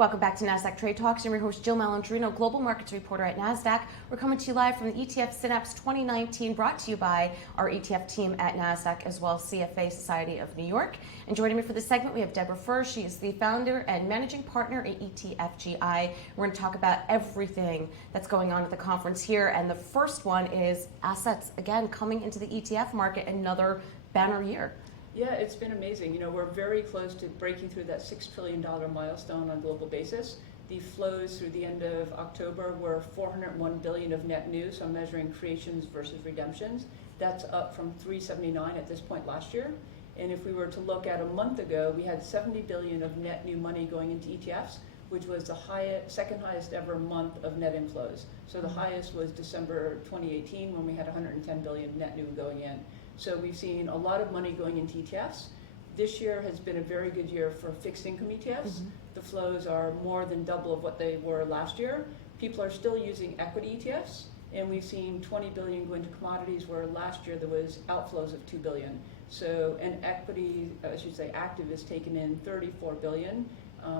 Welcome back to Nasdaq Trade Talks. I'm your host, Jill Malandrino, Global Markets Reporter at Nasdaq. We're coming to you live from the ETF Synapse 2019, brought to you by our ETF team at Nasdaq, as well as CFA Society of New York. And joining me for this segment, we have Deborah Fuhr. She is the founder and managing partner at ETFGI. We're going to talk about everything that's going on at the conference here. And the first one is assets, again, coming into the ETF market, another banner year. Yeah, it's been amazing. You know, we're very close to breaking through that $6 trillion milestone on a global basis. The flows through the end of October were $401 billion of net new, so I'm measuring creations versus redemptions. That's up from $379 at this point last year. And if we were to look at a month ago, we had $70 billion of net new money going into ETFs, which was the second highest ever month of net inflows. So the highest was December 2018 when we had $110 billion net new going in. So we've seen a lot of money going into ETFs. This year has been a very good year for fixed income ETFs. The flows are more than double of what they were last year. People are still using equity ETFs, and we've seen 20 billion go into commodities, where last year there was outflows of 2 billion. So, and equity, I should say active, has taken in 34 billion,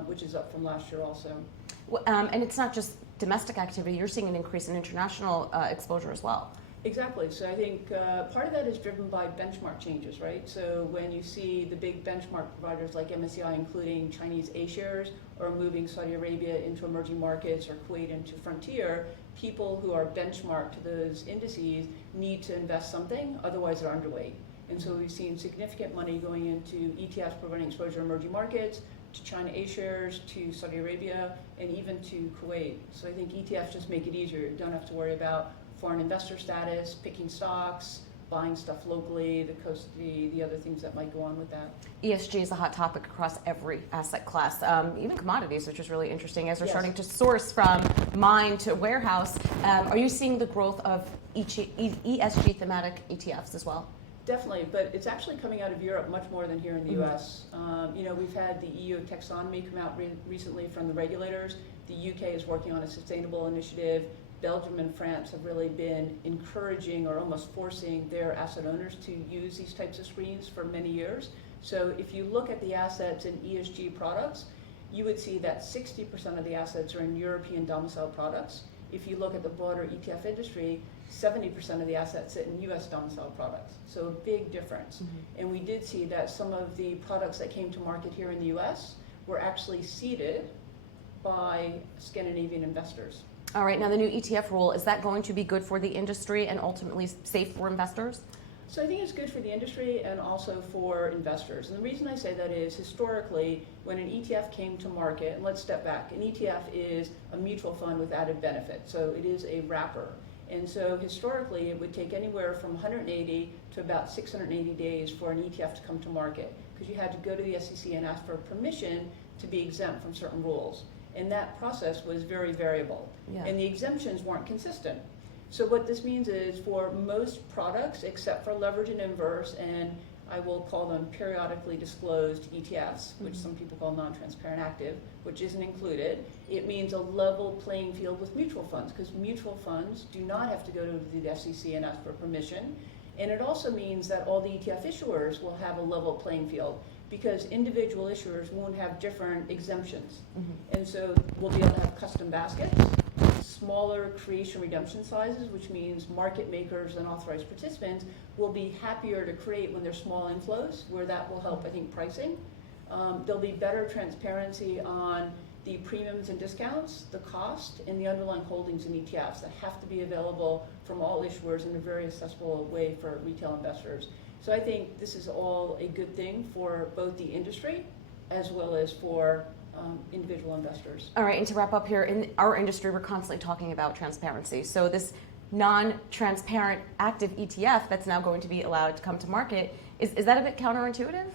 which is up from last year also. Well, and it's not just domestic activity, you're seeing an increase in international exposure as well. Exactly. So I think part of that is driven by benchmark changes, right? So when you see the big benchmark providers like MSCI, including Chinese A-shares, or moving Saudi Arabia into emerging markets or Kuwait into frontier, people who are benchmarked to those indices need to invest something, otherwise they're underweight. And so we've seen significant money going into ETFs providing exposure to emerging markets, to China A-shares, to Saudi Arabia, and even to Kuwait. So I think ETFs just make it easier. You don't have to worry about foreign investor status, picking stocks, buying stuff locally, the other things that might go on with that. ESG is a hot topic across every asset class, even commodities, which is really interesting as they're Yes. starting to source from mine to warehouse. Are you seeing the growth of ESG thematic ETFs as well? Definitely, but it's actually coming out of Europe much more than here in the US. You know, we've had the EU taxonomy come out recently from the regulators. The UK is working on a sustainable initiative. Belgium and France have really been encouraging or almost forcing their asset owners to use these types of screens for many years. So if you look at the assets in ESG products, you would see that 60% of the assets are in European domiciled products. If you look at the broader ETF industry, 70% of the assets sit in US domiciled products. So a big difference. And we did see that some of the products that came to market here in the US were actually seeded by Scandinavian investors. All right, now the new ETF rule, is that going to be good for the industry and ultimately safe for investors? So I think it's good for the industry and also for investors. And the reason I say that is historically, when an ETF came to market, and let's step back, an ETF is a mutual fund with added benefit. So it is a wrapper. And so historically, it would take anywhere from 180 to about 680 days for an ETF to come to market, because you had to go to the SEC and ask for permission to be exempt from certain rules. And that process was very variable. Yeah. And the exemptions weren't consistent. So what this means is for most products, except for leverage and inverse, and I will call them periodically disclosed ETFs, which some people call non-transparent active, which isn't included, it means a level playing field with mutual funds, because mutual funds do not have to go to the SEC and ask for permission. And it also means that all the ETF issuers will have a level playing field, because individual issuers won't have different exemptions. And so we'll be able to have custom baskets, smaller creation redemption sizes, which means market makers and authorized participants will be happier to create when there's small inflows, where that will help, I think, pricing. There'll be better transparency on the premiums and discounts, the cost, and the underlying holdings in ETFs that have to be available from all issuers in a very accessible way for retail investors. So I think this is all a good thing for both the industry as well as for individual investors. All right, and to wrap up here, in our industry, we're constantly talking about transparency. So this non-transparent active ETF that's now going to be allowed to come to market, is that a bit counterintuitive?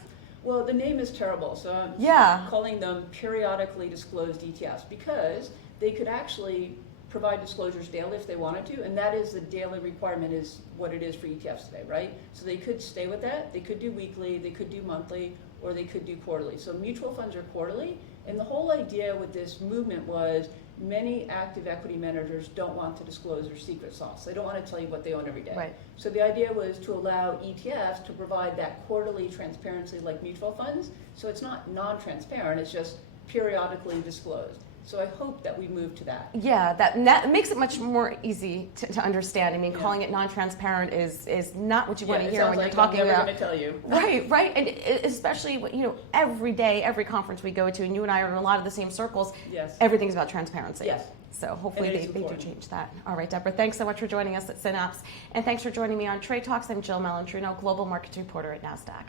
Well, the name is terrible, so I'm calling them periodically disclosed ETFs, because they could actually provide disclosures daily if they wanted to, and that is the daily requirement, is what it is for ETFs today, right? So they could stay with that, they could do weekly, they could do monthly, or they could do quarterly. So mutual funds are quarterly, and the whole idea with this movement was many active equity managers don't want to disclose their secret sauce. They don't want to tell you what they own every day. Right. So the idea was to allow ETFs to provide that quarterly transparency like mutual funds. So it's not non-transparent, it's just periodically disclosed. So I hope that we move to that. Yeah, that makes it much more easy to understand. I mean, Yeah. calling it non-transparent is not what you want to it hear sounds when like you're talking I'm never about. going to tell you. Right, and especially every day, every conference we go to, and you and I are in a lot of the same circles. Yes. Everything's about transparency. Yes. So hopefully And it is they do important. change that. All right, Deborah, thanks so much for joining us at Synapse, and thanks for joining me on Trade Talks. I'm Jill Malandrino, Global Markets Reporter at Nasdaq.